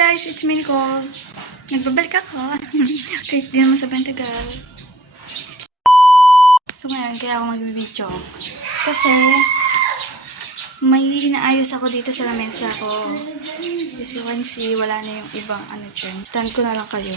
guys, it's me Nicole. Nagbabalik ako. Kahit di naman sobrang tagal. So ngayon, kaya ako mag-video. Kasi, may inaayos ako dito sa lamesa ko. As you can see, wala na yung ibang ano dyan. Stand ko na lang kayo.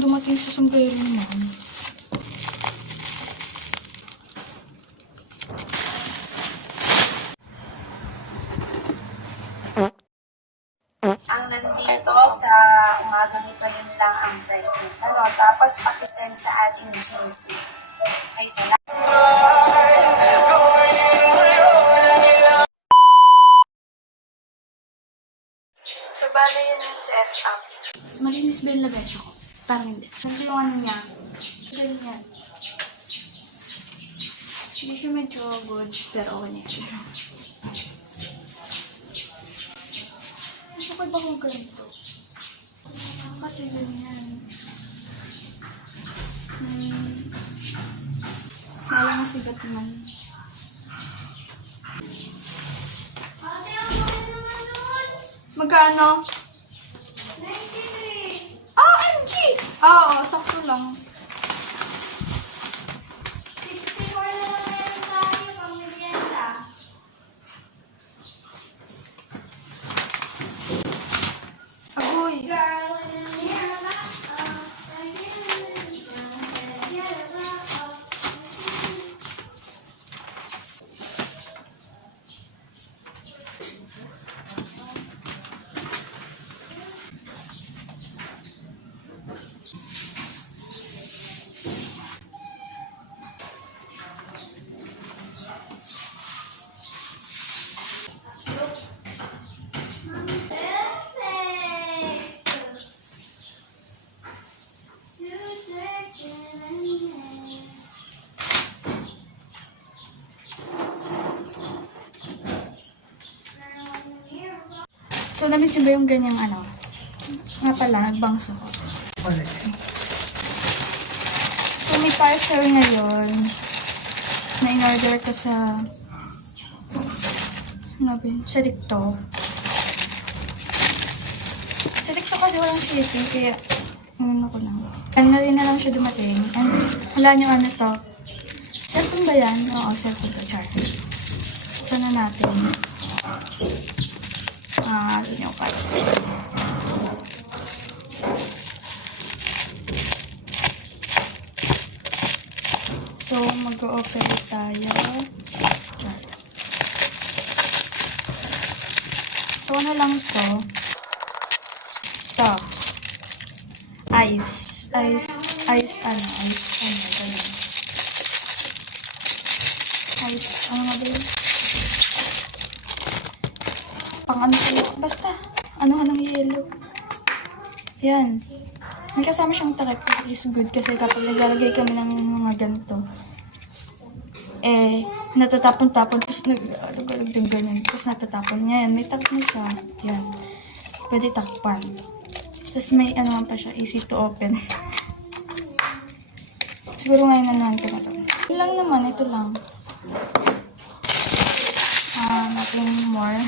Dumating sa sombrero naman. Ang nandito sa umagang ito yun lang ang present. Tapos pakisend sa ating GC. Ay, salamat. So, bale yun yung setup. Malinis ba yung labesya ko? Parang hindi. Sabi yung ano niya. Ganyan. Hindi siya medyo goods, pero okay na siya. Gusto ko ba kung ganito? Kasi ganyan. Wala nga sigat naman. Magkano? Oo, sakto lang. 64 na lang meron tayo pang merienda. Agoy. So, namiss nyo ba yung ganyang ano? Nga pala, nagbangs ako. So, may parcel ngayon na in-order ko sa sa TikTok. Sa TikTok kasi walang shipping, kaya ano ko lang. Ano rin na lang siya dumating. And wala nyo ano to. Cellphone ba yan? Oo, cellphone to, char. So, na natin. Yun yung card. So, mag-ooperate tayo. So, ano lang to? Ito. Ice, ganun. Ice, ano nga ba yun? Pang ano sila. Basta, anuhan ng yellow. Yan. May kasama siyang takip, which is good kasi kapag naglalagay kami ng mga ganito, natatapon-tapon, tapos nag-alog-alog din ganyan, tapos natatapon. Yan, may takip na siya. Yan. Pwede takpan. Tapos may ano pa siya, easy to open. Siguro ngayon na ko na to. Ito lang naman, ito lang. Nothing more.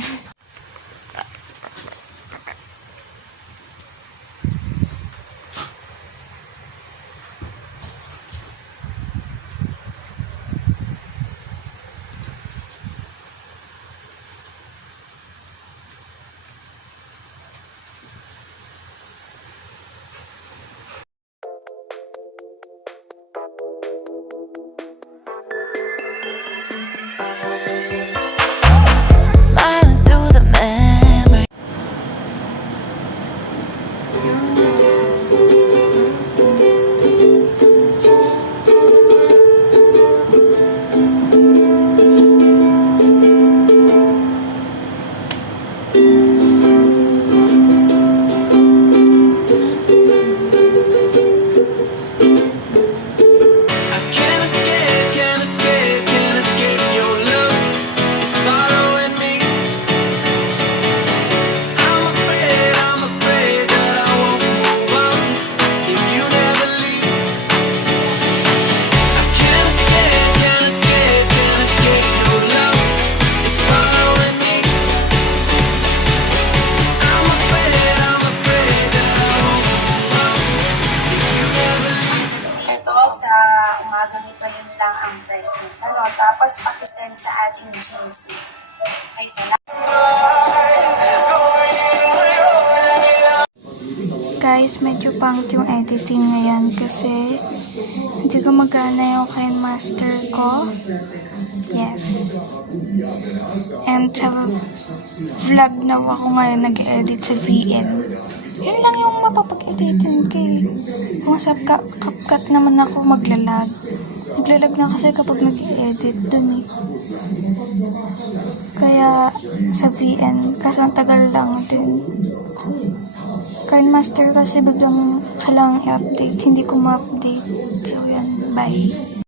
Smiling through the memory. Can't escape your love. It's following me. I'm afraid that I won't move on if you never leave. I can't escape your love. It's following me. I'm afraid that I won't move on if you never leave. Ito sa umagang ito yun lang ang present. Tapos pakisend sa ating GC. Ay, salamat. Guys, medyo pangit yung editing ngayon kasi hindi ko magana yung kind master ko. Yes. And sa vlog na ako ngayon nag-edit sa VN. Yun lang yung mapapag-editin ko eh. Kung sa CapCut naman ako maglalag. Naglalag na kasi kapag nag-edit dun eh. Kaya sa VN, kasi ang tagal lang din. Kind master kasi biglang kailangang i-update. Hindi ko ma-update. So yan, bye.